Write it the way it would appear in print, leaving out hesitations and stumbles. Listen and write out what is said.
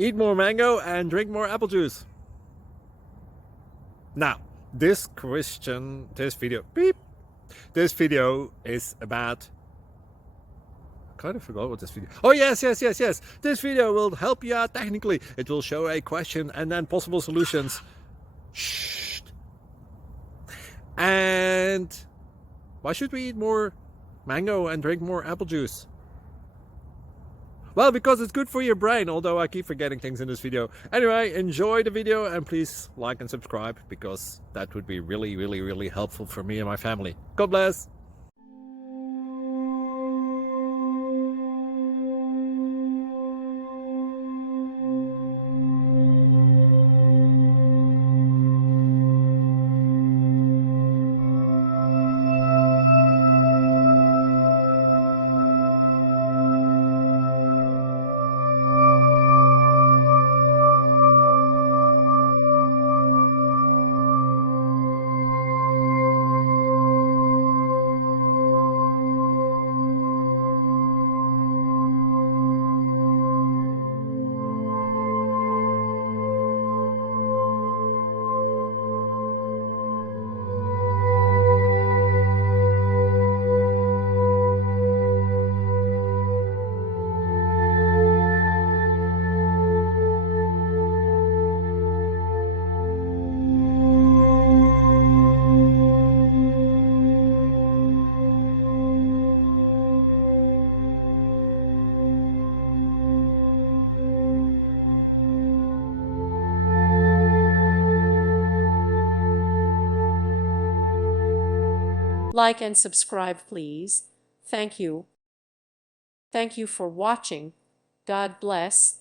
Eat more mango and drink more apple juice. Now, this video is about, I kind of forgot what this video. Oh, yes. This video will help you out technically. It will show a question and then possible solutions. Shh. And why should we eat more mango and drink more apple juice? Well, because it's good for your brain, although I keep forgetting things in this video. Anyway, enjoy the video and please like and subscribe, because that would be really helpful for me and my family. God bless! Like and subscribe, please. Thank you. Thank you for watching. God bless.